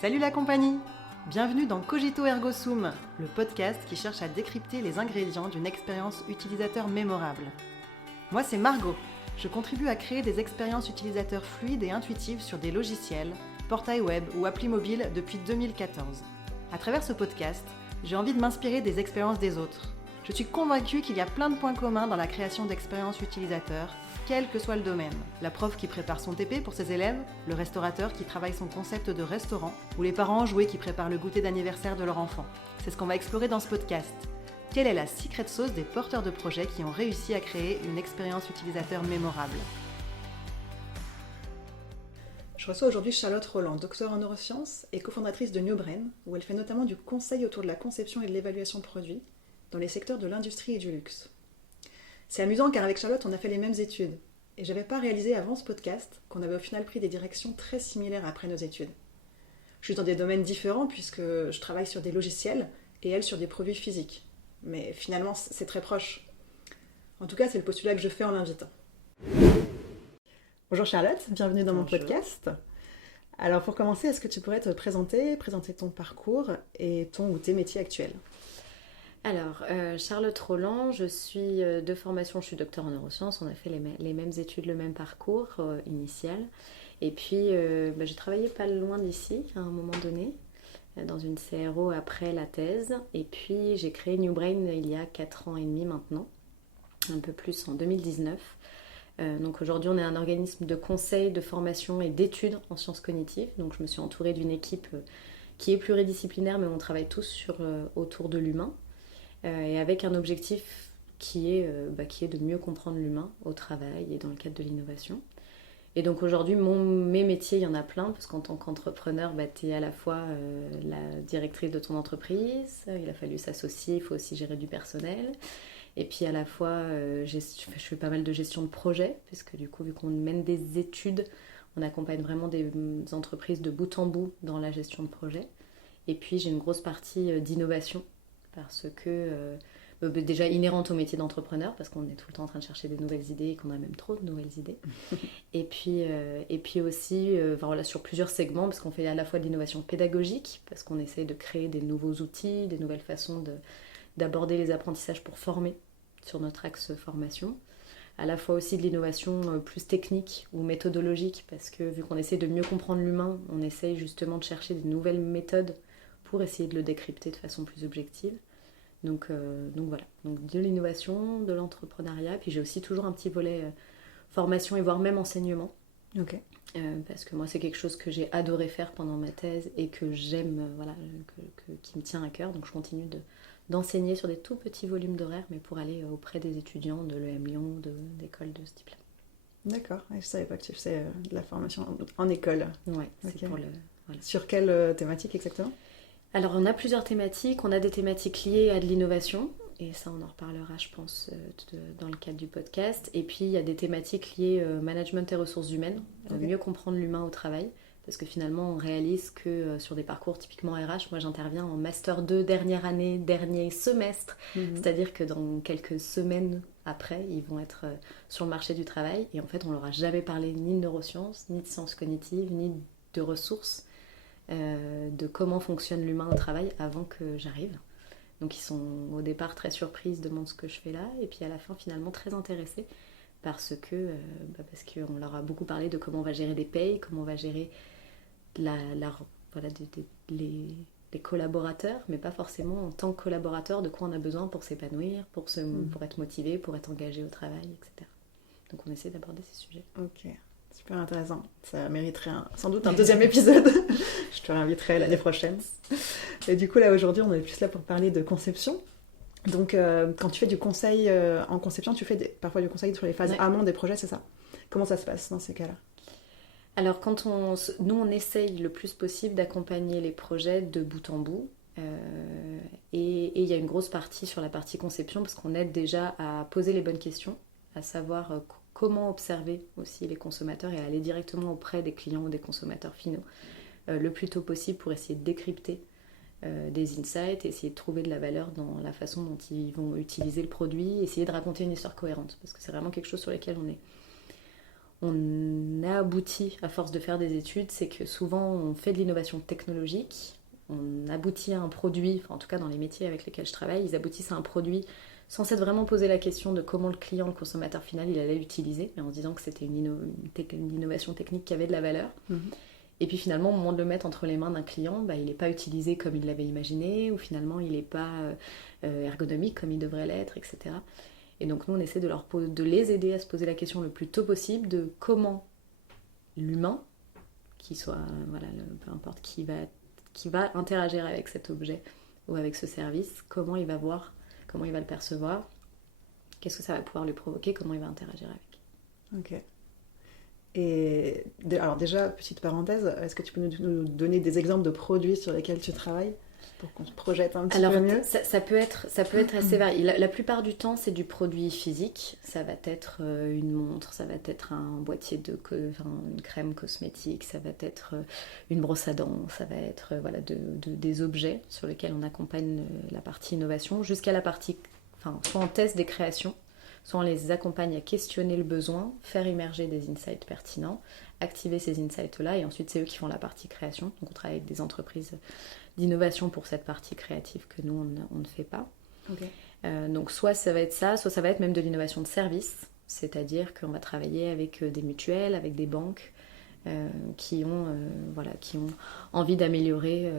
Salut la compagnie! Bienvenue dans Cogito Ergo Sum, le podcast qui cherche à décrypter les ingrédients d'une expérience utilisateur mémorable. Moi c'est Margot, je contribue à créer des expériences utilisateurs fluides et intuitives sur des logiciels, portails web ou applis mobiles depuis 2014. À travers ce podcast, j'ai envie de m'inspirer des expériences des autres. Je suis convaincue qu'il y a plein de points communs dans la création d'expériences utilisateurs, quel que soit le domaine. La prof qui prépare son TP pour ses élèves, le restaurateur qui travaille son concept de restaurant, ou les parents enjoués qui préparent le goûter d'anniversaire de leur enfant. C'est ce qu'on va explorer dans ce podcast. Quelle est la secret sauce des porteurs de projets qui ont réussi à créer une expérience utilisateur mémorable? Je reçois aujourd'hui Charlotte Roland, docteur en neurosciences et cofondatrice de Newbrain, où elle fait notamment du conseil autour de la conception et de l'évaluation de produits dans les secteurs de l'industrie et du luxe. C'est amusant car avec Charlotte, on a fait les mêmes études. Et j'avais pas réalisé avant ce podcast qu'on avait au final pris des directions très similaires après nos études. Je suis dans des domaines différents puisque je travaille sur des logiciels et elle sur des produits physiques. Mais finalement, c'est très proche. En tout cas, c'est le postulat que je fais en l'invitant. Bonjour Charlotte, bienvenue dans mon podcast. Alors pour commencer, est-ce que tu pourrais te présenter ton parcours et ton ou tes métiers actuels? Alors, Charlotte Roland, je suis de formation, je suis docteur en neurosciences, on a fait les mêmes études, le même parcours initial. Et puis, j'ai travaillé pas loin d'ici à un moment donné, dans une CRO après la thèse. Et puis, j'ai créé Newbrain il y a 4 ans et demi maintenant, un peu plus en 2019. Donc aujourd'hui, on est un organisme de conseil, de formation et d'études en sciences cognitives. Donc je me suis entourée d'une équipe qui est pluridisciplinaire, mais on travaille tous autour de l'humain. Et avec un objectif qui est de mieux comprendre l'humain au travail et dans le cadre de l'innovation. Et donc aujourd'hui, mes métiers, il y en a plein, parce qu'en tant qu'entrepreneur, tu es à la fois la directrice de ton entreprise, il a fallu s'associer, il faut aussi gérer du personnel. Et puis à la fois, je fais pas mal de gestion de projet, puisque du coup, vu qu'on mène des études, on accompagne vraiment des entreprises de bout en bout dans la gestion de projet. Et puis j'ai une grosse partie d'innovation, parce que déjà inhérente au métier d'entrepreneur, parce qu'on est tout le temps en train de chercher des nouvelles idées et qu'on a même trop de nouvelles idées. et puis aussi sur plusieurs segments, parce qu'on fait à la fois de l'innovation pédagogique, parce qu'on essaye de créer des nouveaux outils, des nouvelles façons d'aborder les apprentissages pour former sur notre axe formation. À la fois aussi de l'innovation plus technique ou méthodologique, parce que vu qu'on essaie de mieux comprendre l'humain, on essaye justement de chercher des nouvelles méthodes pour essayer de le décrypter de façon plus objective. Donc voilà, donc de l'innovation, de l'entrepreneuriat, puis j'ai aussi toujours un petit volet formation et voire même enseignement. Ok. Parce que moi c'est quelque chose que j'ai adoré faire pendant ma thèse et que j'aime, qui me tient à cœur, donc je continue d'enseigner sur des tout petits volumes d'horaires, mais pour aller auprès des étudiants de l'EM Lyon, d'écoles de ce type-là. D'accord, je ne savais pas que tu faisais de la formation en école. Ouais, c'est okay. pour le... Voilà. Sur quelle thématique exactement ? Alors on a plusieurs thématiques, on a des thématiques liées à de l'innovation, et ça on en reparlera je pense dans le cadre du podcast, et puis il y a des thématiques liées au management et ressources humaines, mieux comprendre l'humain au travail, parce que finalement on réalise que sur des parcours typiquement RH, moi j'interviens en Master 2, dernière année, dernier semestre, c'est-à-dire que dans quelques semaines après, ils vont être sur le marché du travail, et en fait on leur a jamais parlé ni de neurosciences, ni de sciences cognitives, ni de ressources, de comment fonctionne l'humain au travail avant que j'arrive. Donc ils sont au départ très surpris, ils se demandent ce que je fais là, et puis à la fin finalement très intéressés parce qu'on leur a beaucoup parlé de comment on va gérer des payes, comment on va gérer les collaborateurs, mais pas forcément en tant que collaborateur, de quoi on a besoin pour s'épanouir, pour être motivé, pour être engagé au travail, etc. Donc on essaie d'aborder ces sujets. Ok. Super intéressant. Ça mériterait sans doute un deuxième épisode. Je te réinviterai l'année prochaine. Et du coup, là, aujourd'hui, on est plus là pour parler de conception. Donc, quand tu fais du conseil en conception, tu fais parfois du conseil sur les phases amont des projets, c'est ça ? Comment ça se passe dans ces cas-là ? Alors, nous, on essaye le plus possible d'accompagner les projets de bout en bout. Et il y a une grosse partie sur la partie conception, parce qu'on aide déjà à poser les bonnes questions, à savoir comment observer aussi les consommateurs et aller directement auprès des clients ou des consommateurs finaux le plus tôt possible pour essayer de décrypter des insights, essayer de trouver de la valeur dans la façon dont ils vont utiliser le produit, essayer de raconter une histoire cohérente, parce que c'est vraiment quelque chose sur lequel on a abouti, à force de faire des études, c'est que souvent on fait de l'innovation technologique, on aboutit à un produit, enfin en tout cas dans les métiers avec lesquels je travaille, ils aboutissent à un produit sans s'être vraiment posé la question de comment le client, le consommateur final, il allait l'utiliser, mais en se disant que c'était une innovation technique qui avait de la valeur. Et puis finalement, au moment de le mettre entre les mains d'un client, il n'est pas utilisé comme il l'avait imaginé, ou finalement il n'est pas ergonomique comme il devrait l'être, etc. Et donc nous, on essaie de les aider à se poser la question le plus tôt possible de comment l'humain, qui soit, peu importe qui va interagir avec cet objet ou avec ce service, comment il va voir, comment il va le percevoir, qu'est-ce que ça va pouvoir lui provoquer, comment il va interagir avec. Ok. Et alors déjà, petite parenthèse, est-ce que tu peux nous donner des exemples de produits sur lesquels tu travailles pour qu'on se projette un petit peu mieux? Ça peut être assez varié. La plupart du temps, c'est du produit physique. Ça va être une montre, ça va être un boîtier une crème cosmétique, ça va être une brosse à dents, ça va être des objets sur lesquels on accompagne la partie innovation jusqu'à la partie, soit on teste des créations, soit on les accompagne à questionner le besoin, faire immerger des insights pertinents, activer ces insights-là, et ensuite c'est eux qui font la partie création. Donc on travaille avec des entreprises d'innovation pour cette partie créative que nous, on ne fait pas. Okay. Donc soit ça va être ça, soit ça va être même de l'innovation de service, c'est-à-dire qu'on va travailler avec des mutuelles, avec des banques qui ont envie d'améliorer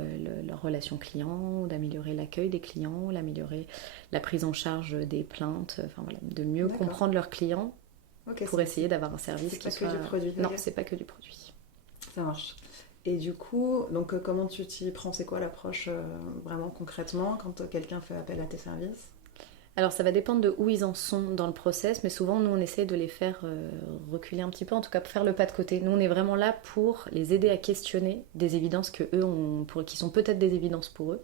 leur relation client, d'améliorer l'accueil des clients, d'améliorer la prise en charge des plaintes, de mieux comprendre leurs clients pour essayer d'avoir un service qui soit... C'est pas que du produit. Non, c'est pas que du produit. Ça marche. Et du coup, donc comment tu t'y prends? C'est quoi l'approche vraiment concrètement quand quelqu'un fait appel à tes services? Alors ça va dépendre de où ils en sont dans le process, mais souvent nous on essaie de les faire reculer un petit peu, en tout cas pour faire le pas de côté. Nous on est vraiment là pour les aider à questionner des évidences que eux ont, qui sont peut-être des évidences pour eux,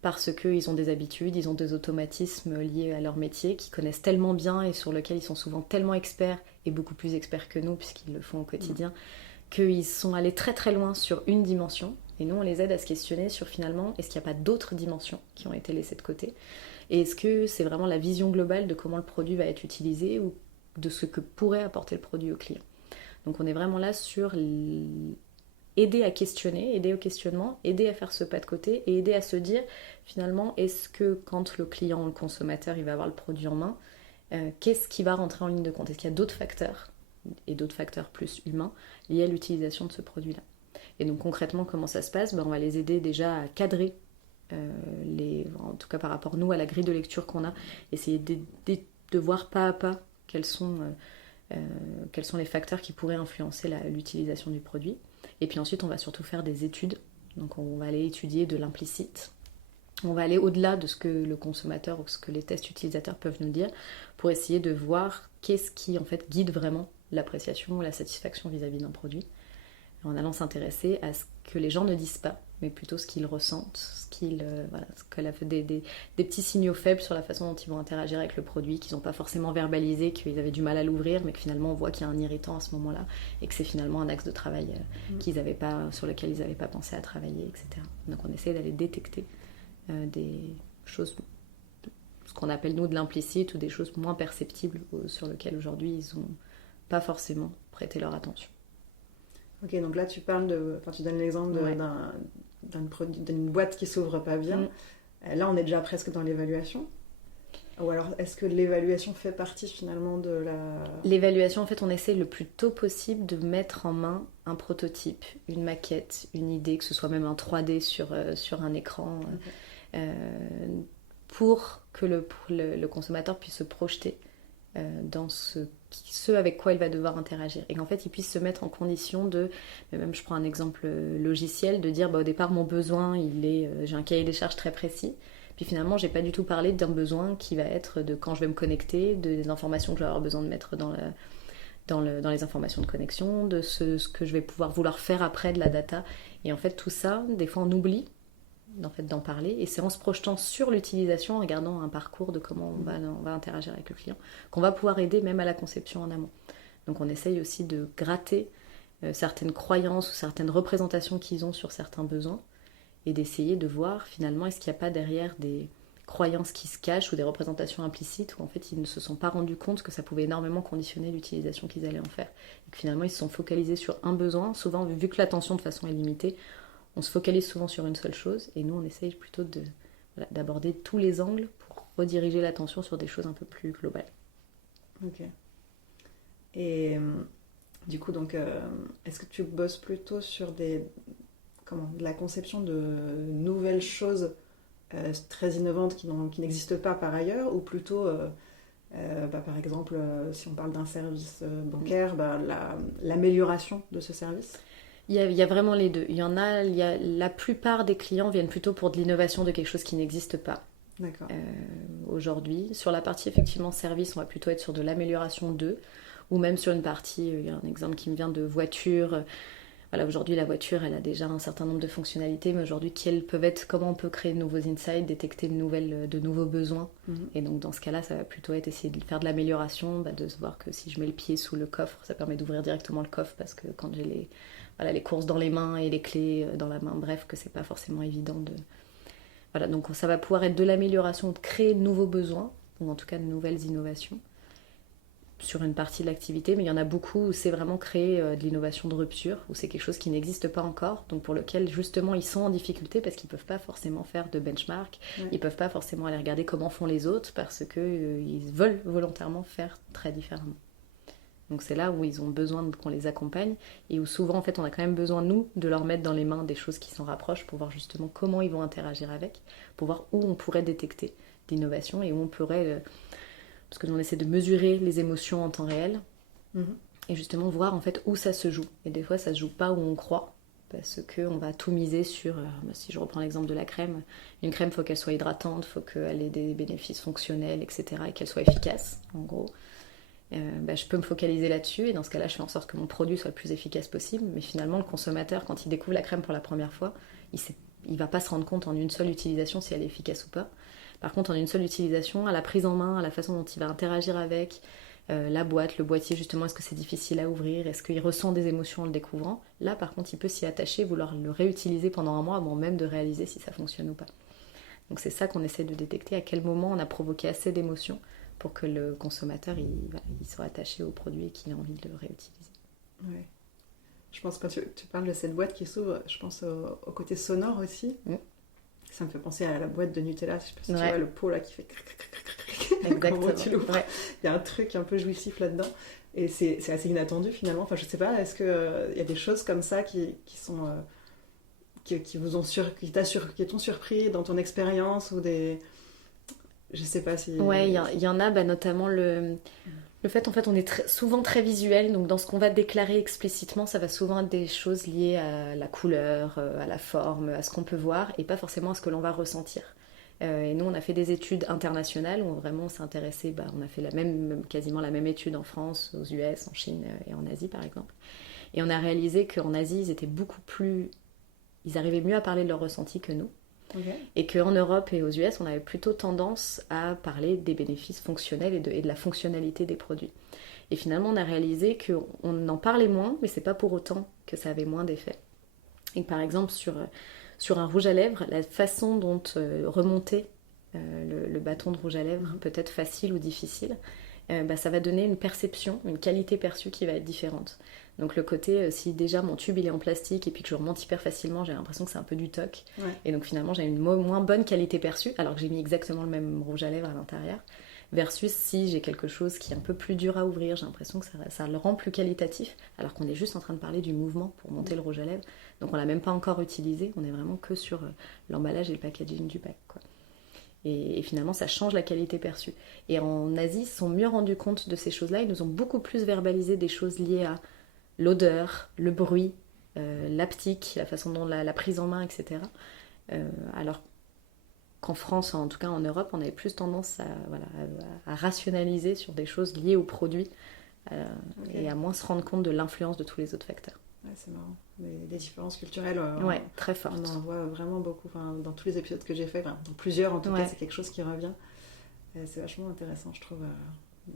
parce qu'ils ont des habitudes, ils ont des automatismes liés à leur métier qu'ils connaissent tellement bien et sur lesquels ils sont souvent tellement experts, et beaucoup plus experts que nous puisqu'ils le font au quotidien, qu'ils sont allés très très loin sur une dimension, et nous on les aide à se questionner sur finalement est-ce qu'il n'y a pas d'autres dimensions qui ont été laissées de côté, et est-ce que c'est vraiment la vision globale de comment le produit va être utilisé ou de ce que pourrait apporter le produit au client. Donc on est vraiment là sur aider à questionner, aider au questionnement, aider à faire ce pas de côté et aider à se dire finalement est-ce que quand le client, le consommateur, il va avoir le produit en main, qu'est-ce qui va rentrer en ligne de compte? Est-ce qu'il y a d'autres facteurs, et d'autres facteurs plus humains, liés à l'utilisation de ce produit-là? Et donc concrètement, comment ça se passe? On va les aider déjà à cadrer, en tout cas par rapport nous à la grille de lecture qu'on a, essayer de voir pas à pas quels sont les facteurs qui pourraient influencer l'utilisation du produit. Et puis ensuite, on va surtout faire des études. Donc on va aller étudier de l'implicite. On va aller au-delà de ce que le consommateur ou ce que les tests utilisateurs peuvent nous dire pour essayer de voir qu'est-ce qui en fait guide vraiment l'appréciation ou la satisfaction vis-à-vis d'un produit, en allant s'intéresser à ce que les gens ne disent pas, mais plutôt ce qu'ils ressentent, des petits signaux faibles sur la façon dont ils vont interagir avec le produit, qu'ils n'ont pas forcément verbalisé, qu'ils avaient du mal à l'ouvrir, mais que finalement on voit qu'il y a un irritant à ce moment-là, et que c'est finalement un axe de travail sur lequel ils n'avaient pas pensé à travailler, etc. Donc on essaie d'aller détecter des choses, ce qu'on appelle nous de l'implicite, ou des choses moins perceptibles sur lesquelles aujourd'hui ils n'ont pas forcément prêté leur attention. Ok, donc là tu parles tu donnes l'exemple d'une boîte qui s'ouvre pas bien. Là on est déjà presque dans l'évaluation. Ou alors est-ce que l'évaluation fait partie finalement de la... L'évaluation, en fait, on essaie le plus tôt possible de mettre en main un prototype, une maquette, une idée, que ce soit même un 3D sur un écran, pour que le consommateur puisse se projeter dans ce avec quoi il va devoir interagir, et qu'en fait il puisse se mettre en condition même je prends un exemple logiciel, de dire au départ mon besoin j'ai un cahier des charges très précis, puis finalement j'ai pas du tout parlé d'un besoin qui va être de quand je vais me connecter, des informations que je vais avoir besoin de mettre dans les informations de connexion, de ce que je vais pouvoir vouloir faire après de la data, et en fait tout ça des fois on oublie d'en parler, et c'est en se projetant sur l'utilisation, en regardant un parcours de comment on va interagir avec le client, qu'on va pouvoir aider même à la conception en amont. Donc on essaye aussi de gratter certaines croyances ou certaines représentations qu'ils ont sur certains besoins, et d'essayer de voir finalement est-ce qu'il n'y a pas derrière des croyances qui se cachent ou des représentations implicites où en fait ils ne se sont pas rendus compte que ça pouvait énormément conditionner l'utilisation qu'ils allaient en faire. Et que finalement ils se sont focalisés sur un besoin. Souvent, vu que l'attention de façon est limitée, on se focalise souvent sur une seule chose et nous on essaye plutôt d'aborder tous les angles pour rediriger l'attention sur des choses un peu plus globales. Ok. Et du coup, donc, est-ce que tu bosses plutôt sur de la conception de nouvelles choses très innovantes qui n'existent pas par ailleurs, ou plutôt, par exemple, si on parle d'un service bancaire, l'amélioration de ce service? Il y a vraiment les deux. La plupart des clients viennent plutôt pour de l'innovation de quelque chose qui n'existe pas. D'accord. Aujourd'hui. Sur la partie effectivement service, on va plutôt être sur de l'amélioration d'eux, ou même sur une partie, il y a un exemple qui me vient de voiture. Voilà, aujourd'hui la voiture, elle a déjà un certain nombre de fonctionnalités, mais aujourd'hui comment on peut créer de nouveaux insights, détecter de nouveaux besoins. Et donc dans ce cas-là, ça va plutôt être essayer de faire de l'amélioration, de se voir que si je mets le pied sous le coffre, ça permet d'ouvrir directement le coffre, parce que quand j'ai les courses dans les mains et les clés dans la main, bref, que c'est pas forcément évident de... Voilà, donc ça va pouvoir être de l'amélioration, de créer de nouveaux besoins, ou en tout cas de nouvelles innovations sur une partie de l'activité, mais il y en a beaucoup où c'est vraiment créer de l'innovation de rupture, où c'est quelque chose qui n'existe pas encore, donc pour lequel justement ils sont en difficulté parce qu'ils ne peuvent pas forcément faire de benchmark, ils ne peuvent pas forcément aller regarder comment font les autres, parce qu'ils veulent volontairement faire très différemment. Donc c'est là où ils ont besoin qu'on les accompagne, et où souvent en fait on a quand même besoin nous de leur mettre dans les mains des choses qui s'en rapprochent pour voir justement comment ils vont interagir avec, pour voir où on pourrait détecter l'innovation et où on pourrait... Parce que nous on essaie de mesurer les émotions en temps réel, et justement voir en fait où ça se joue. Et des fois ça se joue pas où on croit, parce qu'on va tout miser sur... si je reprends l'exemple de la crème, une crème, il faut qu'elle soit hydratante, il faut qu'elle ait des bénéfices fonctionnels, etc. et qu'elle soit efficace, en gros. Je peux me focaliser là-dessus, et dans ce cas-là je fais en sorte que mon produit soit le plus efficace possible, mais finalement le consommateur, quand il découvre la crème pour la première fois, il va pas se rendre compte en une seule utilisation si elle est efficace ou pas. Par contre, en une seule utilisation, à la prise en main, à la façon dont il va interagir avec la boîte, le boîtier, justement, est-ce que c'est difficile à ouvrir, est-ce qu'il ressent des émotions en le découvrant, là par contre il peut s'y attacher, vouloir le réutiliser pendant un mois avant même de réaliser si ça fonctionne ou pas. Donc c'est ça qu'on essaie de détecter, à quel moment on a provoqué assez d'émotions pour que le consommateur il soit attaché au produit et qu'il ait envie de le réutiliser. Ouais. Je pense que quand tu parles de cette boîte qui s'ouvre, je pense au côté sonore aussi. Ça me fait penser à la boîte de Nutella, je sais pas si tu vois le pot là qui fait... Exactement. Tu l'ouvres. Ouais. Il y a un truc un peu jouissif là-dedans. Et c'est assez inattendu finalement. Enfin, je sais pas, est-ce qu'il y a des choses comme ça qui sont... qui t'ont surpris dans ton expérience, ou des... Je sais pas si... Ouais, il y en a, notamment le fait, en fait, on est souvent très visuel, donc dans ce qu'on va déclarer explicitement, ça va souvent être des choses liées à la couleur, à la forme, à ce qu'on peut voir, et pas forcément à ce que l'on va ressentir. Et nous, on a fait des études internationales, où vraiment on s'est intéressé, on a fait quasiment la même étude en France, aux US, en Chine et en Asie, par exemple. Et on a réalisé qu'en Asie, ils arrivaient mieux à parler de leur ressenti que nous. Okay. Et qu'en Europe et aux US, on avait plutôt tendance à parler des bénéfices fonctionnels et de la fonctionnalité des produits. Et finalement, on a réalisé qu'on en parlait moins, mais c'est pas pour autant que ça avait moins d'effet. Et par exemple, sur un rouge à lèvres, la façon dont remonter le bâton de rouge à lèvres peut être facile ou difficile, ça va donner une perception, une qualité perçue qui va être différente. Donc le côté, si déjà mon tube il est en plastique et puis que je remonte hyper facilement, j'ai l'impression que c'est un peu du toc. Ouais. Et donc finalement j'ai une moins bonne qualité perçue, alors que j'ai mis exactement le même rouge à lèvres à l'intérieur. Versus si j'ai quelque chose qui est un peu plus dur à ouvrir, j'ai l'impression que ça le rend plus qualitatif, alors qu'on est juste en train de parler du mouvement pour monter le rouge à lèvres. Donc on l'a même pas encore utilisé, on est vraiment que sur l'emballage et le packaging du pack, quoi. Et finalement ça change la qualité perçue. Et en Asie, ils se sont mieux rendus compte de ces choses-là, ils nous ont beaucoup plus verbalisé des choses liées à l'odeur, le bruit, l'haptique, la façon dont la prise en main, etc. Alors qu'en France, en tout cas en Europe, on avait plus tendance à rationaliser sur des choses liées au produit et à moins se rendre compte de l'influence de tous les autres facteurs. Ouais, c'est marrant. Des différences culturelles, très fortes. On en voit vraiment beaucoup. Dans tous les épisodes que j'ai faits, dans plusieurs en tout cas, c'est quelque chose qui revient. Et c'est vachement intéressant, je trouve.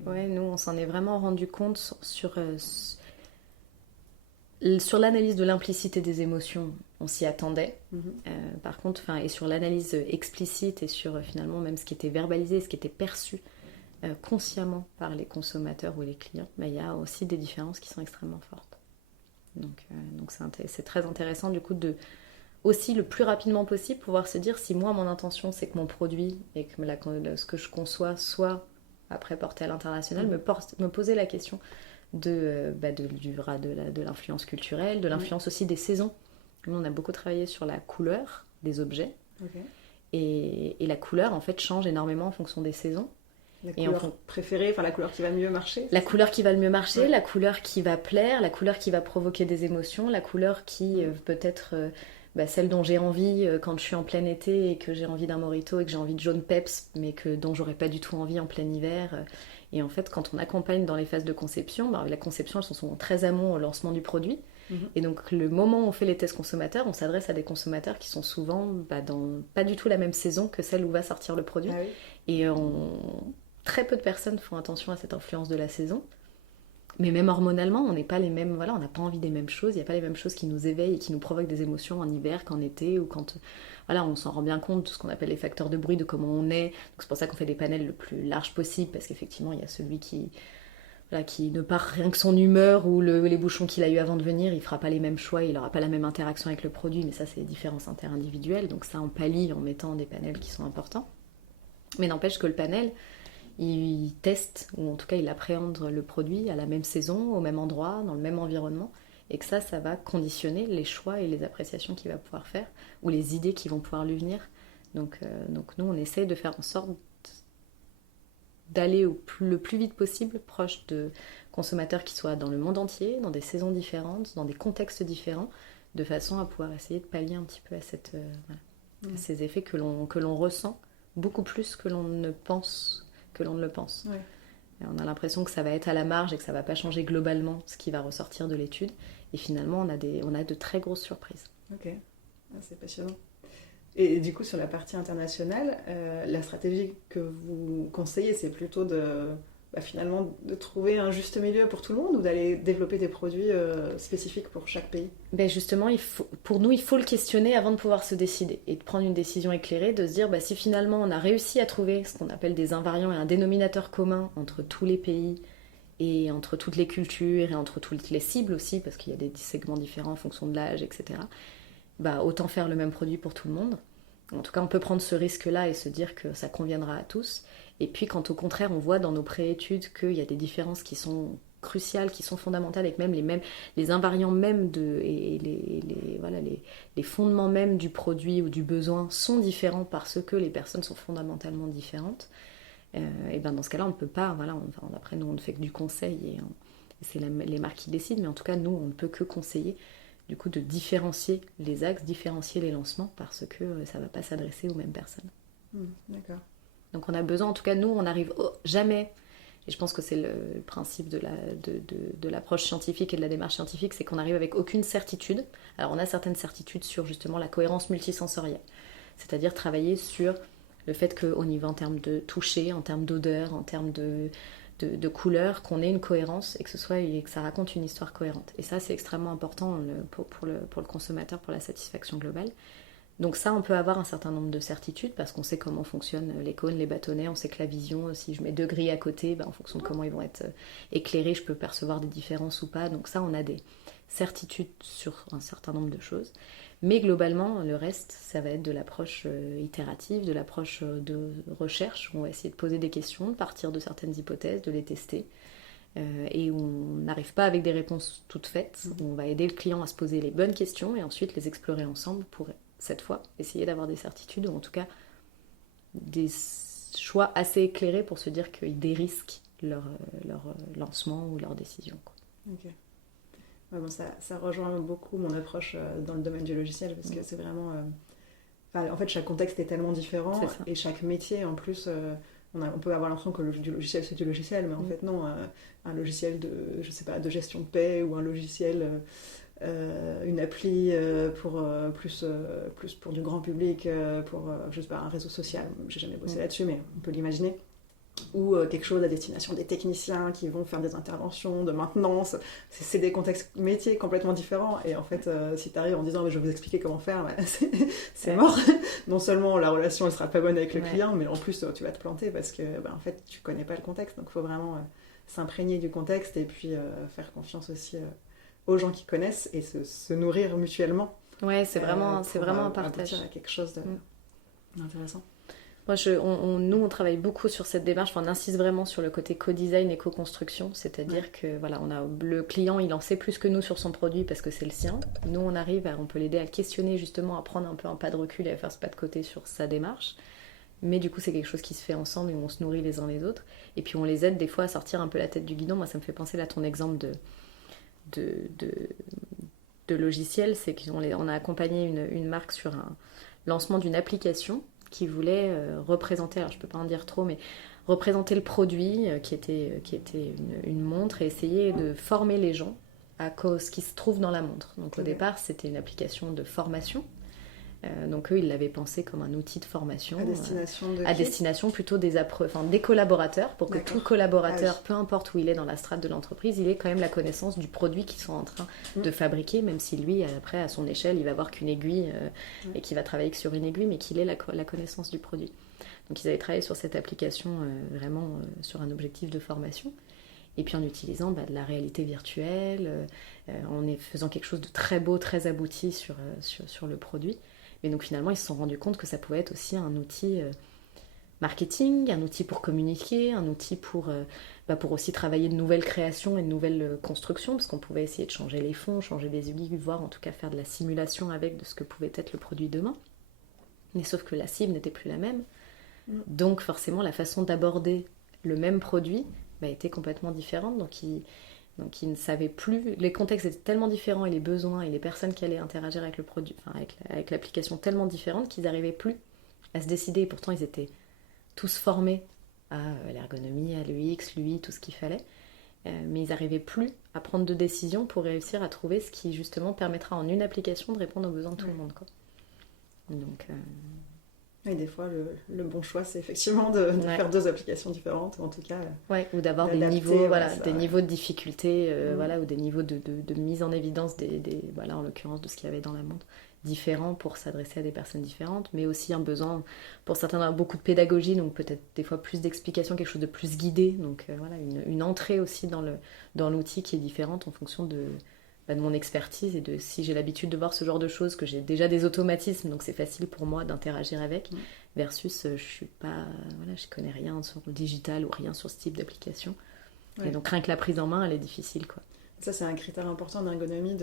Ouais, nous, on s'en est vraiment rendu compte sur l'analyse de l'implicité des émotions. on s'y attendait. Par contre, et sur l'analyse explicite et sur finalement même ce qui était verbalisé, ce qui était perçu consciemment par les consommateurs ou les clients, il y a aussi des différences qui sont extrêmement fortes. Donc c'est très intéressant du coup de aussi le plus rapidement possible pouvoir se dire si moi mon intention c'est que mon produit et que ce que je conçois soit après porté à l'international, me poser la question de l'influence culturelle, de l'influence aussi des saisons. Nous on a beaucoup travaillé sur la couleur des objets et la couleur en fait change énormément en fonction des saisons. La couleur préférée, enfin la couleur qui va mieux marcher. La couleur qui va le mieux marcher, la couleur qui va plaire, la couleur qui va provoquer des émotions, la couleur qui peut être celle dont j'ai envie quand je suis en plein été et que j'ai envie d'un mojito et que j'ai envie de jaune peps, mais dont j'aurais pas du tout envie en plein hiver. Et en fait, quand on accompagne dans les phases de conception, la conception, elles sont souvent très amont au lancement du produit. Et donc, le moment où on fait les tests consommateurs, on s'adresse à des consommateurs qui sont souvent dans pas du tout la même saison que celle où va sortir le produit. Ah oui. Et très peu de personnes font attention à cette influence de la saison. Mais même hormonalement, on n'est pas les mêmes, on n'a pas envie des mêmes choses, il n'y a pas les mêmes choses qui nous éveillent et qui nous provoquent des émotions en hiver qu'en été ou quand on s'en rend bien compte de ce qu'on appelle les facteurs de bruit, de comment on est. Donc c'est pour ça qu'on fait des panels le plus large possible, parce qu'effectivement il y a celui qui ne part rien que son humeur ou les bouchons qu'il a eu avant de venir, il fera pas les mêmes choix, il n'aura pas la même interaction avec le produit, mais ça c'est des différences interindividuelles, donc ça on pallie en mettant des panels qui sont importants. Mais n'empêche que le panel, il teste, ou en tout cas il appréhende le produit à la même saison, au même endroit, dans le même environnement, et que ça va conditionner les choix et les appréciations qu'il va pouvoir faire, ou les idées qui vont pouvoir lui venir. Donc nous on essaye de faire en sorte d'aller le plus vite possible proche de consommateurs qui soient dans le monde entier, dans des saisons différentes, dans des contextes différents, de façon à pouvoir essayer de pallier un petit peu à ces effets que l'on ressent beaucoup plus que l'on ne le pense. Ouais. Et on a l'impression que ça va être à la marge et que ça va pas changer globalement ce qui va ressortir de l'étude. Et finalement, on a de très grosses surprises. Ok, c'est passionnant. Et du coup, sur la partie internationale, la stratégie que vous conseillez, c'est plutôt finalement de trouver un juste milieu pour tout le monde ou d'aller développer des produits spécifiques pour chaque pays? Justement, pour nous, il faut le questionner avant de pouvoir se décider et de prendre une décision éclairée, de se dire si finalement on a réussi à trouver ce qu'on appelle des invariants et un dénominateur commun entre tous les pays et entre toutes les cultures et entre toutes les cibles aussi, parce qu'il y a des segments différents en fonction de l'âge, etc. Autant faire le même produit pour tout le monde. En tout cas, on peut prendre ce risque-là et se dire que ça conviendra à tous. Et puis quand au contraire on voit dans nos préétudes qu'il y a des différences qui sont cruciales, qui sont fondamentales, et que même les invariants même et les fondements même du produit ou du besoin sont différents parce que les personnes sont fondamentalement différentes, et dans ce cas-là on ne peut pas, après nous on ne fait que du conseil et c'est les marques qui décident, mais en tout cas nous on ne peut que conseiller du coup de différencier les axes, différencier les lancements parce que ça ne va pas s'adresser aux mêmes personnes. D'accord. Donc on a besoin, en tout cas nous, on n'arrive jamais, et je pense que c'est le principe de l'approche scientifique et de la démarche scientifique, c'est qu'on arrive avec aucune certitude. Alors on a certaines certitudes sur justement la cohérence multisensorielle, c'est-à-dire travailler sur le fait qu'au niveau en termes de toucher, en termes d'odeur, en termes de couleur, qu'on ait une cohérence et que ça raconte une histoire cohérente. Et ça c'est extrêmement important pour le consommateur, pour la satisfaction globale. Donc ça, on peut avoir un certain nombre de certitudes parce qu'on sait comment fonctionnent les cônes, les bâtonnets, on sait que la vision, si je mets 2 grilles à côté, en fonction de comment ils vont être éclairés, je peux percevoir des différences ou pas. Donc ça, on a des certitudes sur un certain nombre de choses. Mais globalement, le reste, ça va être de l'approche itérative, de l'approche de recherche, où on va essayer de poser des questions, de partir de certaines hypothèses, de les tester. Et où on n'arrive pas avec des réponses toutes faites, où on va aider le client à se poser les bonnes questions et ensuite les explorer ensemble pour cette fois, essayer d'avoir des certitudes ou en tout cas des choix assez éclairés pour se dire qu'ils dérisquent leur lancement ou leur décision. Ok. Ouais, ça rejoint beaucoup mon approche dans le domaine du logiciel parce que c'est vraiment... en fait, chaque contexte est tellement différent et chaque métier en plus... on peut avoir l'impression que du logiciel c'est du logiciel, mais en fait non, un logiciel de gestion de paie ou un logiciel... une appli plus pour du grand public, pour un réseau social. J'ai jamais bossé là-dessus, mais on peut l'imaginer. ou quelque chose à destination des techniciens qui vont faire des interventions de maintenance. C'est des contextes métiers complètement différents. Et en fait, si tu arrives en disant je vais vous expliquer comment faire, c'est mort. Non seulement la relation ne sera pas bonne avec le client, mais en plus tu vas te planter parce que en fait, tu connais pas le contexte. Donc il faut vraiment s'imprégner du contexte et puis faire confiance aussi aux gens qui connaissent et se nourrir mutuellement. Ouais, c'est vraiment un partage. À quelque chose d'intéressant. Moi, nous, on travaille beaucoup sur cette démarche. Enfin, on insiste vraiment sur le côté co-design et co-construction. C'est-à-dire que voilà, le client, il en sait plus que nous sur son produit parce que c'est le sien. Nous, on peut l'aider à le questionner, justement, à prendre un peu un pas de recul et à faire ce pas de côté sur sa démarche. Mais du coup, c'est quelque chose qui se fait ensemble et où on se nourrit les uns les autres. Et puis, on les aide des fois à sortir un peu la tête du guidon. Moi, ça me fait penser là à ton exemple de logiciel. C'est qu'on a accompagné une marque sur un lancement d'une application qui voulait représenter, alors je peux pas en dire trop, mais représenter le produit qui était une montre et essayer de former les gens à ce qui se trouve dans la montre. Donc au départ, c'était une application de formation. Donc eux, ils l'avaient pensé comme un outil de formation à destination plutôt des collaborateurs, pour que tout collaborateur, peu importe où il est dans la strate de l'entreprise, il ait quand même la connaissance du produit qu'ils sont en train de fabriquer, même si lui, après, à son échelle, il va voir qu'une aiguille et qu'il va travailler que sur une aiguille, mais qu'il ait la connaissance du produit. Donc ils avaient travaillé sur cette application vraiment sur un objectif de formation. Et puis en utilisant de la réalité virtuelle, en faisant quelque chose de très beau, très abouti sur le produit. Et donc finalement, ils se sont rendus compte que ça pouvait être aussi un outil marketing, un outil pour communiquer, un outil pour aussi travailler de nouvelles créations et de nouvelles constructions, parce qu'on pouvait essayer de changer les fonds, changer des aiguilles, voire en tout cas faire de la simulation avec de ce que pouvait être le produit demain. Mais sauf que la cible n'était plus la même. Donc forcément, la façon d'aborder le même produit était complètement différente. Donc ils ne savaient plus, les contextes étaient tellement différents et les besoins et les personnes qui allaient interagir avec le produit, avec l'application tellement différentes qu'ils n'arrivaient plus à se décider. Et pourtant, ils étaient tous formés à l'ergonomie, à l'UX, l'UI, tout ce qu'il fallait. Mais ils n'arrivaient plus à prendre de décision pour réussir à trouver ce qui justement permettra en une application de répondre aux besoins de tout le monde, quoi. Donc... Et des fois, le bon choix, c'est effectivement de faire deux applications différentes, en tout cas. Ou d'avoir des niveaux de difficulté, ou des niveaux de mise en évidence, en l'occurrence de ce qu'il y avait dans la montre, différents pour s'adresser à des personnes différentes, mais aussi un besoin, pour certains, beaucoup de pédagogie, donc peut-être des fois plus d'explication, quelque chose de plus guidé, donc une entrée aussi dans l'outil qui est différente en fonction de mon expertise et de si j'ai l'habitude de voir ce genre de choses, que j'ai déjà des automatismes, donc c'est facile pour moi d'interagir avec, versus je connais rien sur le digital ou rien sur ce type d'application. Et donc rien que la prise en main, elle est difficile, quoi. Ça, c'est un critère important d'ergonomie,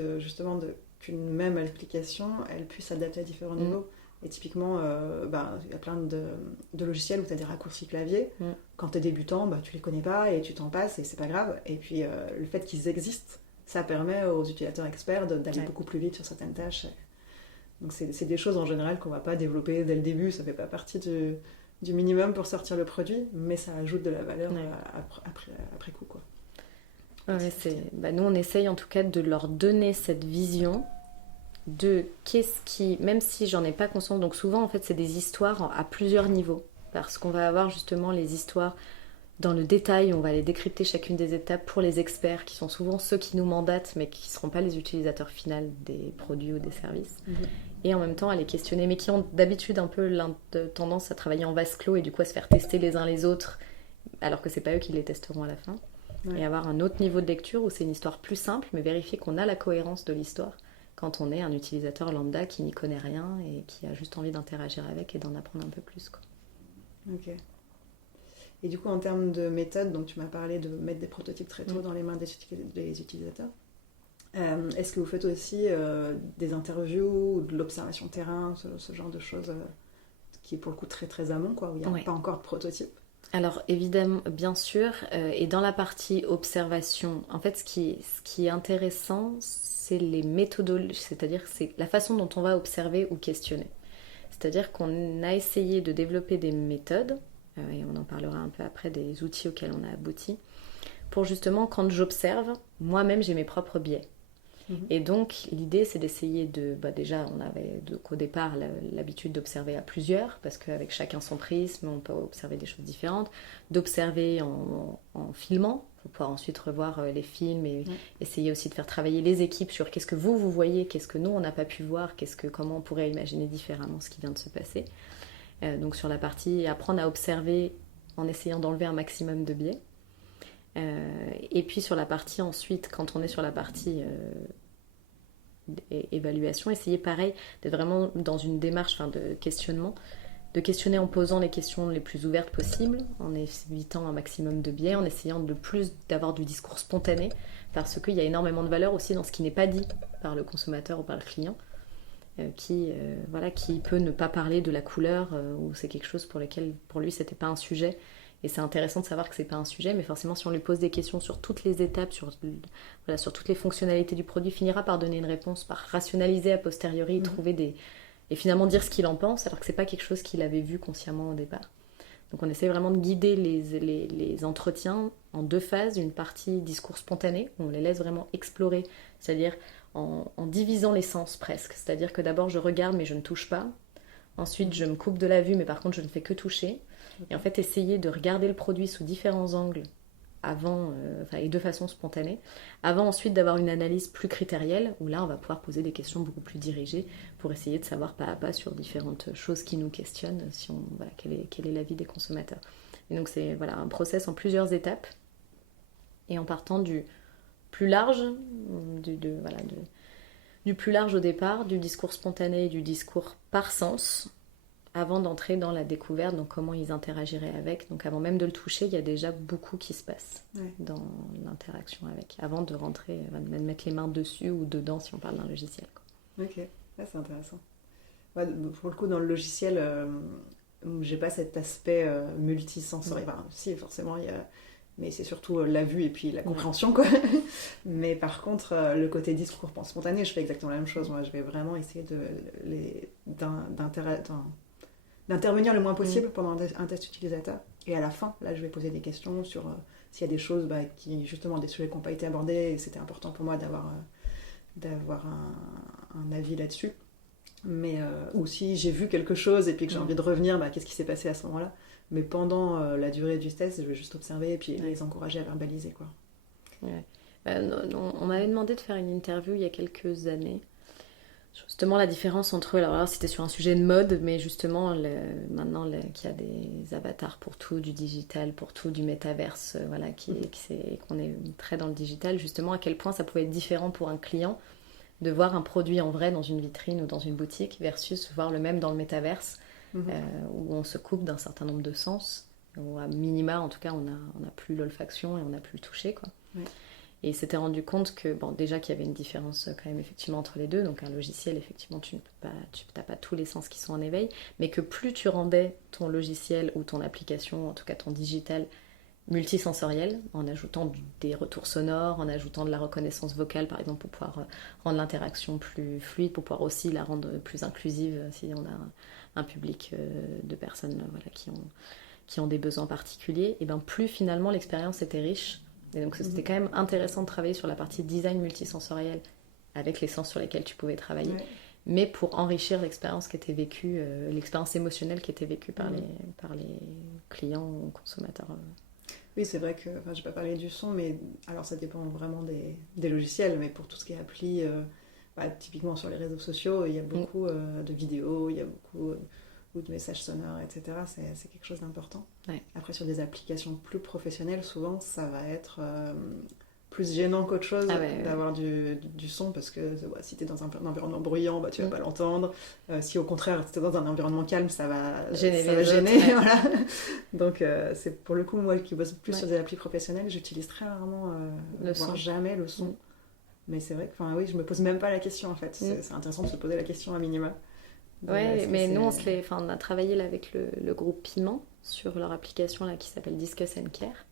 qu'une même application, elle puisse s'adapter à différents niveaux. Et typiquement, il y a plein de logiciels où tu as des raccourcis clavier. Quand tu es débutant, tu les connais pas et tu t'en passes et c'est pas grave. Et puis le fait qu'ils existent, ça permet aux utilisateurs experts d'aller beaucoup plus vite sur certaines tâches. Donc c'est des choses en général qu'on ne va pas développer dès le début, ça ne fait pas partie du minimum pour sortir le produit, mais ça ajoute de la valeur après coup, quoi. Nous on essaye en tout cas de leur donner cette vision de même si j'en ai pas conscience, donc souvent en fait c'est des histoires à plusieurs niveaux, parce qu'on va avoir justement les histoires dans le détail, on va aller décrypter chacune des étapes pour les experts, qui sont souvent ceux qui nous mandatent, mais qui ne seront pas les utilisateurs finaux des produits ou des services. Et en même temps, à les questionner, mais qui ont d'habitude un peu tendance à travailler en vase clos et du coup à se faire tester les uns les autres, alors que ce n'est pas eux qui les testeront à la fin. Et avoir un autre niveau de lecture où c'est une histoire plus simple, mais vérifier qu'on a la cohérence de l'histoire quand on est un utilisateur lambda qui n'y connaît rien et qui a juste envie d'interagir avec et d'en apprendre un peu plus, quoi. Ok. Et du coup, en termes de méthode, donc tu m'as parlé de mettre des prototypes très tôt dans les mains des utilisateurs. Est-ce que vous faites aussi des interviews ou de l'observation de terrain, ce genre de choses qui est pour le coup très très amont, quoi, où il n'y a pas encore de prototype? Alors évidemment, bien sûr, et dans la partie observation, en fait ce qui est intéressant, c'est les méthodologies, c'est-à-dire c'est la façon dont on va observer ou questionner. C'est-à-dire qu'on a essayé de développer des méthodes, et on en parlera un peu après des outils auxquels on a abouti, pour justement quand j'observe, moi-même j'ai mes propres biais. Et donc, l'idée, c'est d'essayer de... déjà, on avait au départ l'habitude d'observer à plusieurs, parce qu'avec chacun son prisme, on peut observer des choses différentes. D'observer en filmant, pour pouvoir ensuite revoir les films et essayer aussi de faire travailler les équipes sur qu'est-ce que vous voyez, qu'est-ce que nous, on n'a pas pu voir, comment on pourrait imaginer différemment ce qui vient de se passer. Donc, sur la partie apprendre à observer en essayant d'enlever un maximum de biais. Et puis sur la partie ensuite, quand on est sur la partie évaluation, essayer pareil d'être vraiment dans une démarche de questionnement, de questionner en posant les questions les plus ouvertes possibles, en évitant un maximum de biais, en essayant d'avoir du discours spontané, parce qu'il y a énormément de valeur aussi dans ce qui n'est pas dit par le consommateur ou par le client, qui peut ne pas parler de la couleur, ou c'est quelque chose pour lui c'était pas un sujet. Et c'est intéressant de savoir que c'est pas un sujet, mais forcément si on lui pose des questions sur toutes les étapes, sur toutes les fonctionnalités du produit, il finira par donner une réponse, par rationaliser a posteriori, et finalement dire ce qu'il en pense, alors que c'est pas quelque chose qu'il avait vu consciemment au départ. Donc on essaie vraiment de guider les entretiens en 2 phases, une partie discours spontané, où on les laisse vraiment explorer, c'est-à-dire en divisant les sens presque, c'est-à-dire que d'abord je regarde mais je ne touche pas, ensuite je me coupe de la vue mais par contre je ne fais que toucher. Et en fait, essayer de regarder le produit sous différents angles et de façon spontanée, avant ensuite d'avoir une analyse plus critérielle, où là, on va pouvoir poser des questions beaucoup plus dirigées pour essayer de savoir pas à pas sur différentes choses qui nous questionnent, quel est l'avis des consommateurs. Et donc, c'est un process en plusieurs étapes, et en partant du plus large, du plus large au départ, du discours spontané et du discours par sens, avant d'entrer dans la découverte, donc comment ils interagiraient avec. Donc avant même de le toucher, il y a déjà beaucoup qui se passe dans l'interaction avec, avant de rentrer, de mettre les mains dessus ou dedans si on parle d'un logiciel. Ok, c'est intéressant. Pour le coup, dans le logiciel, j'ai pas cet aspect multisensoriel. Enfin, si, forcément, mais c'est surtout la vue et puis la compréhension, quoi. Mais par contre, le côté discours spontané, je fais exactement la même chose. Moi, je vais vraiment essayer d'intervenir le moins possible pendant un test utilisateur. Et à la fin, là, je vais poser des questions sur s'il y a des choses justement, des sujets qui n'ont pas été abordés, et c'était important pour moi d'avoir un avis là-dessus. Mais, ou si j'ai vu quelque chose et puis que j'ai envie de revenir, qu'est-ce qui s'est passé à ce moment-là. Mais pendant la durée du test, je vais juste observer et puis les encourager à verbaliser, quoi. Ouais. On m'avait demandé de faire une interview il y a quelques années. Justement, la différence entre... Alors là, c'était sur un sujet de mode, mais justement, maintenant qu'il y a des avatars pour tout, du digital, pour tout, du métaverse, qu'on est très dans le digital, justement, à quel point ça pouvait être différent pour un client de voir un produit en vrai dans une vitrine ou dans une boutique versus voir le même dans le métaverse, où on se coupe d'un certain nombre de sens, où à minima, en tout cas, on n'a plus l'olfaction et on n'a plus le toucher, quoi. Ouais. Et il s'était rendu compte que, déjà qu'il y avait une différence quand même effectivement entre les deux, donc un logiciel, effectivement, tu n'as pas tous les sens qui sont en éveil, mais que plus tu rendais ton logiciel ou ton application, en tout cas ton digital, multisensoriel, en ajoutant des retours sonores, en ajoutant de la reconnaissance vocale, par exemple, pour pouvoir rendre l'interaction plus fluide, pour pouvoir aussi la rendre plus inclusive si on a un public de personnes qui ont des besoins particuliers, et plus finalement l'expérience était riche. Et donc c'était quand même intéressant de travailler sur la partie design multisensoriel avec les sens sur lesquels tu pouvais travailler, mais pour enrichir l'expérience qui était vécue, l'expérience émotionnelle qui était vécue par les clients ou consommateurs. Oui, c'est vrai que, je ne vais pas parler du son, mais alors ça dépend vraiment des logiciels, mais pour tout ce qui est appli, typiquement sur les réseaux sociaux, il y a beaucoup de vidéos, il y a beaucoup ou de messages sonores, etc. C'est quelque chose d'important. Ouais. Après, sur des applications plus professionnelles, souvent, ça va être plus gênant qu'autre chose d'avoir du son, parce que si tu es dans un environnement bruyant, tu vas pas l'entendre. Si au contraire, tu es dans un environnement calme, ça va gêner. Voilà. Donc, c'est pour le coup, moi qui bosse plus sur des applis professionnelles, j'utilise très rarement, voire jamais le son. Mais c'est vrai que je me pose même pas la question, en fait. C'est intéressant de se poser la question à minima. Ouais, mais nous, on a travaillé là avec le groupe Piment sur leur application là, qui s'appelle Discuss & Care,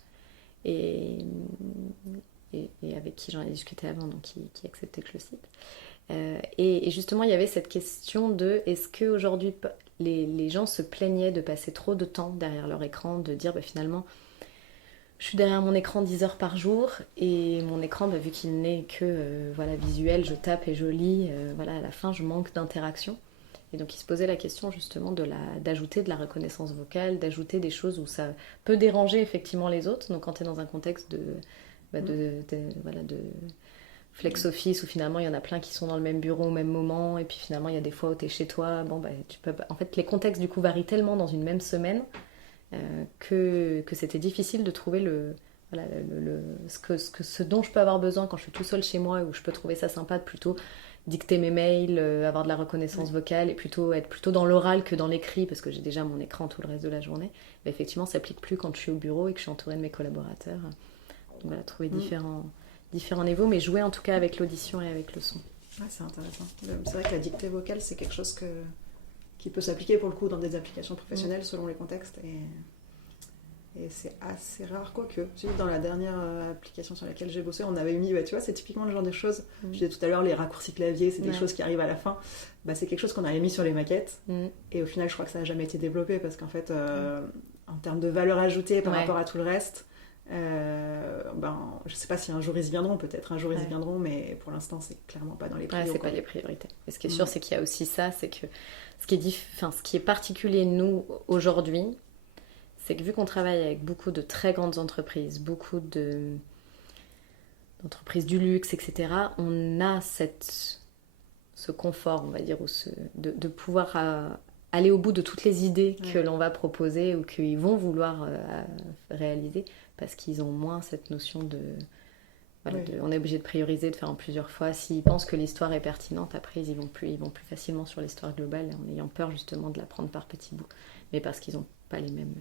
et avec qui j'en ai discuté avant, donc qui acceptait que je le cite. Et justement, il y avait cette question de est-ce qu'aujourd'hui, les gens se plaignaient de passer trop de temps derrière leur écran, de dire finalement, je suis derrière mon écran 10 heures par jour et mon écran, vu qu'il n'est que visuel, je tape et je lis, à la fin je manque d'interaction. Et donc il se posait la question justement d'ajouter de la reconnaissance vocale, d'ajouter des choses où ça peut déranger effectivement les autres. Donc quand tu es dans un contexte de flex office où finalement il y en a plein qui sont dans le même bureau au même moment et puis finalement il y a des fois où tu es chez toi, en fait les contextes du coup varient tellement dans une même semaine que c'était difficile de trouver ce dont je peux avoir besoin quand je suis tout seul chez moi, où je peux trouver ça sympa de plutôt dicter mes mails, avoir de la reconnaissance vocale et être plutôt dans l'oral que dans l'écrit, parce que j'ai déjà mon écran tout le reste de la journée. Mais effectivement, ça s'applique plus quand je suis au bureau et que je suis entourée de mes collaborateurs. Donc trouver différents niveaux, mais jouer en tout cas avec l'audition et avec le son. Ouais, c'est intéressant. C'est vrai que la dictée vocale, c'est quelque chose qui peut s'appliquer pour le coup dans des applications professionnelles selon les contextes. Et c'est assez rare, quoique. Dans la dernière application sur laquelle j'ai bossé, on avait mis, tu vois, c'est typiquement le genre de choses. Je disais tout à l'heure, les raccourcis clavier, c'est des choses qui arrivent à la fin. C'est quelque chose qu'on avait mis sur les maquettes. Et au final, je crois que ça n'a jamais été développé parce qu'en fait, en termes de valeur ajoutée par rapport à tout le reste, je sais pas si un jour ils y viendront, peut-être un jour ils y viendront, mais pour l'instant, c'est clairement pas dans les priorités. C'est pas les priorités. Et ce qui est sûr, c'est qu'il y a aussi ça, c'est que ce qui est particulier, nous, aujourd'hui, c'est que vu qu'on travaille avec beaucoup de très grandes entreprises, beaucoup d'entreprises du luxe, etc., on a ce confort, on va dire, de pouvoir aller au bout de toutes les idées que l'on va proposer ou qu'ils vont vouloir réaliser, parce qu'ils ont moins cette notion on est obligé de prioriser, de faire en plusieurs fois. S'ils pensent que l'histoire est pertinente, après ils vont plus facilement sur l'histoire globale, en ayant peur justement de la prendre par petits bouts, mais parce qu'ils n'ont pas les mêmes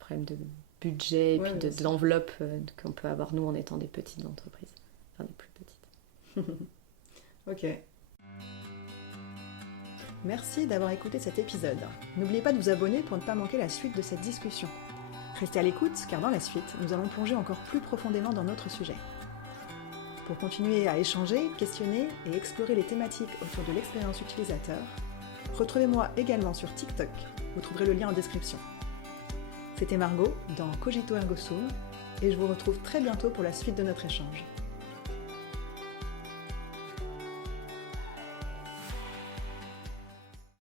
problèmes de budget et puis d'enveloppe qu'on peut avoir nous en étant des petites entreprises, enfin des plus petites. Ok. Merci d'avoir écouté cet épisode. N'oubliez pas de vous abonner pour ne pas manquer la suite de cette discussion. Restez à l'écoute, car dans la suite, nous allons plonger encore plus profondément dans notre sujet. Pour continuer à échanger, questionner et explorer les thématiques autour de l'expérience utilisateur, retrouvez-moi également sur TikTok, vous trouverez le lien en description. C'était Margot dans Cogito Ergo Sum, et je vous retrouve très bientôt pour la suite de notre échange.